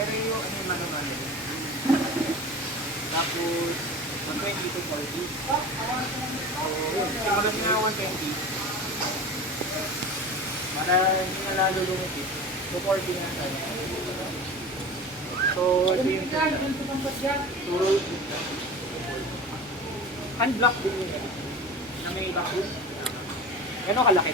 Pero yung ano yung manual. Tapos, 120 to 40. So, yun. Simulat na 120. Para hindi na lalo lumipit. So, 40 na tayo. So, ito yung so, hand block din yun. Na may vacuum. Gano'ng kalaki?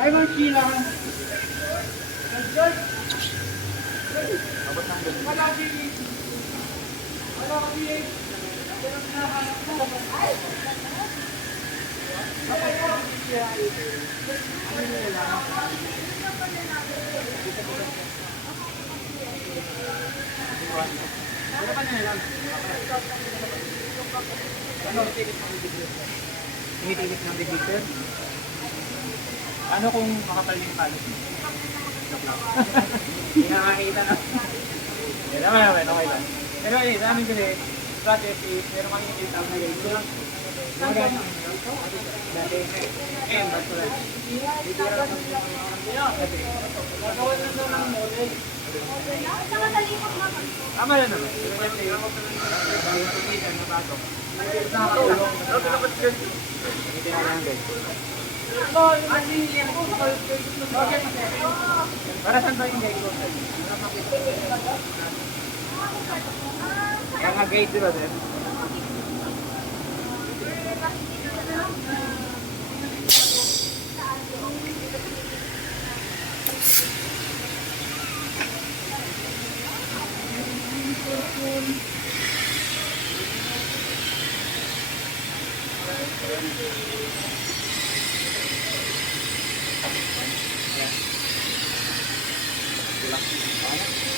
Ay, mga kailangan. Abot ng gabi. Wala kami. Ano pa na lang? Ano titikit ng bibig? Tinitikit ng bibig, sir? Ano kung makapal yung palos mo? Hindi na makikita na. Yan naman, okay lang. Pero eh, sa amin kasi, project is, meron kami yung tawag na guide. So lang, mga dati, ba't ko lang. Gagawin lang daw ng model. Tama na naman. Pero kasi, bagong tumitan, napasok. Nakakatulong. Hindi na lang guide. Para saan ba yung guide ko? Kaya nga guide diba, sir?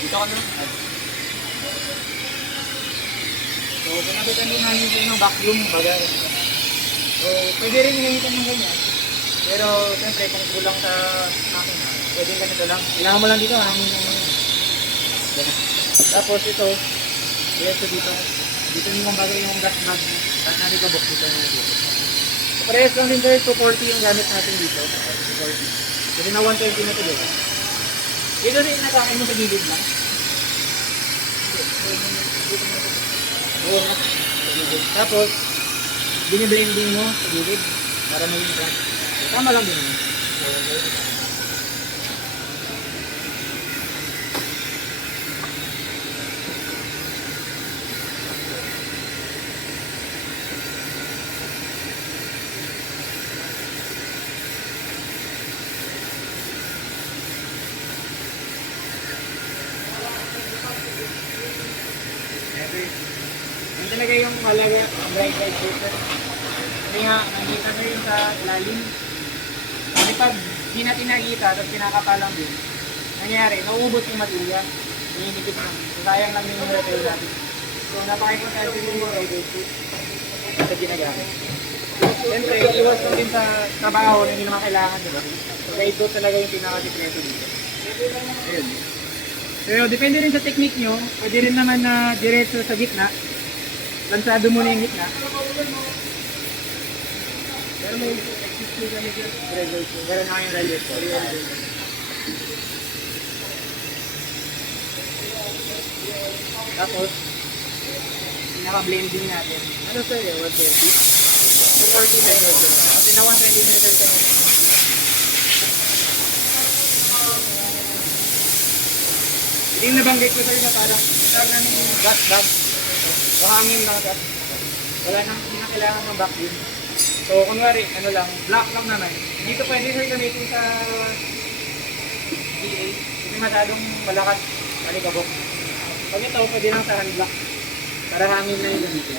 Dito ka na. So, pinabitan din namin kayo ng vacuum, bagay. So, pwede rin gamitin ng ganyan. Pero, siyempre, kung kulang sa makina, pwede ganito lang. Kailangan mo lang dito, hangin yung ganyan. Tapos ito, diretso dito. Dito yung bagay yung gas bag. Gas na dito, box dito yung dito. So, parehas lang din kayo, 240 yung gamit natin dito. 240. Kasi na 120 na ito dito. Dito rin nakakin mo sa gilid lang. Tapos, biniblending mo sa gilid para maging crack. Tama lang din. Yan talaga yung malaga, bright light paper. Kasi nga, nakikita nyo yung sa lalim. Kasi pag di natin nakikita, tapos pinakapalang din, nangyari, nauubos yung matilya. Nininipit lang. So, sayang lang yung repair natin. So, napaka-importante yung bright light paper sa ginagamit. Siyempre, iwas lang din sa trabaho na hindi naman kailangan, diba? So, guide ko talaga yung pinaka-secreto dito. Ayun. Pero depende rin sa technique nyo, pwede rin naman na diretso sa gitna. Lansado mo na yung gitna. Pero may existing kami dyan. Meron na kayong rally po. Tapos, pinaka-blending natin. Ano sa'yo? 130? 240 na yun. Kasi na 120 meter tayo. Yung nabanggit ko sa'yo na parang tawag namin yung gas bag o hangin lang gas. Wala nang hindi na kailangan ng vacuum. So kunwari, ano lang, black lang naman. Hindi ko pwede sa'yo gamitin sa DA. Kasi masyadong malakas, malikabok. Pag ito, pwede lang sa hand block. Para hangin na yung gamitin.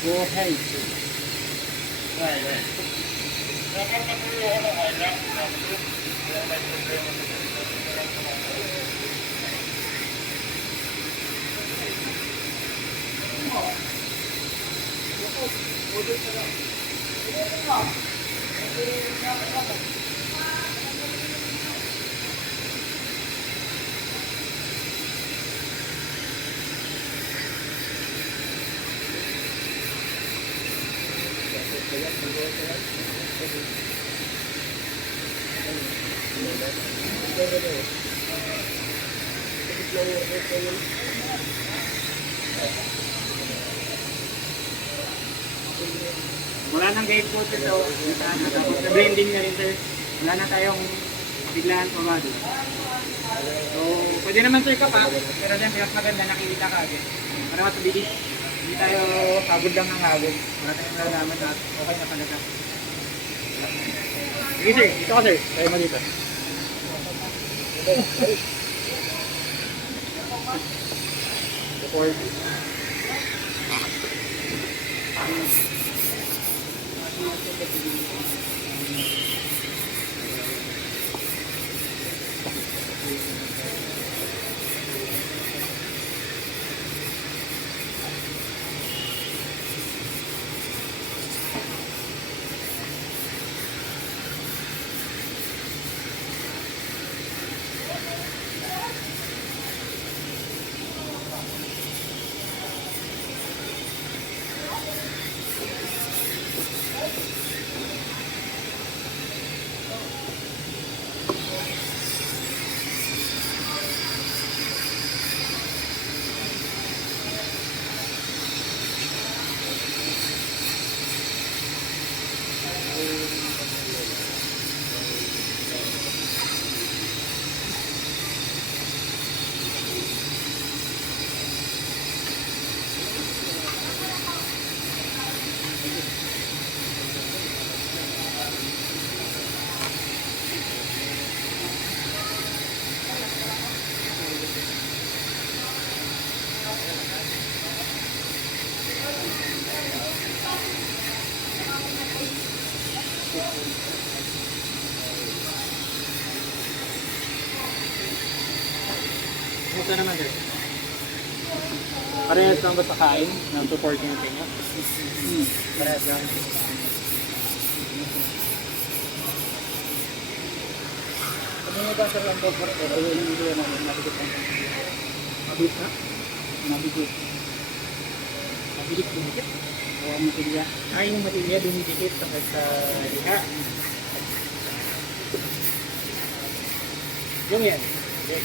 Go ahead. Right. Wala nang game po sir. So, tapos na-blending na rin sir. Wala na tayong biglaan pa ba doon. So, pwede naman sir ka pa. Pero dyan, mas maganda nakikita ka agad. Para matubigis. Hindi tayo hagod lang ng hagod. Wala tayong nalalaman na okay na talaga. Sige sir, dito ka sir. Tayo mo dito. Record. Ito naman sir. Parehas lang ba sa kain ng 240 yung tenga? Parehas lang. Ano nga ba sir lang 240? Pero yung hindi na nabigit lang. Mabigit na? Mabigit. Mabigit dumikit? O ang matilya? Ay, yung matilya dumikit sa liha. Yung yan. Okay.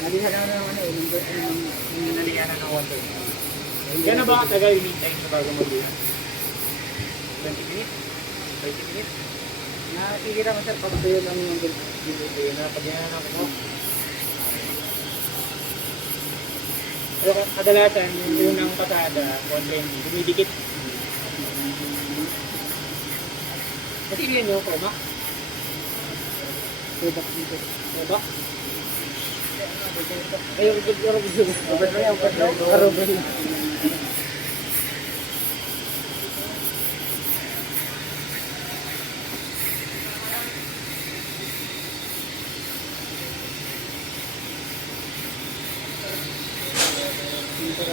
Nalihan na ng ano, yung nalihan na ng water. Gano'n ba katagal yung time sa bago mag-lihan? 20 minutes? 30 minutes? Nakikita mo sir, pag tuyo lang yung dito na pagyanan ako. Pero kadalasan, yung unang pasada, 120, dumidikit. Kasi yan yung koma? Kobak dito. Kobak? Ayaw ko dito. Ayaw ko dito. Ito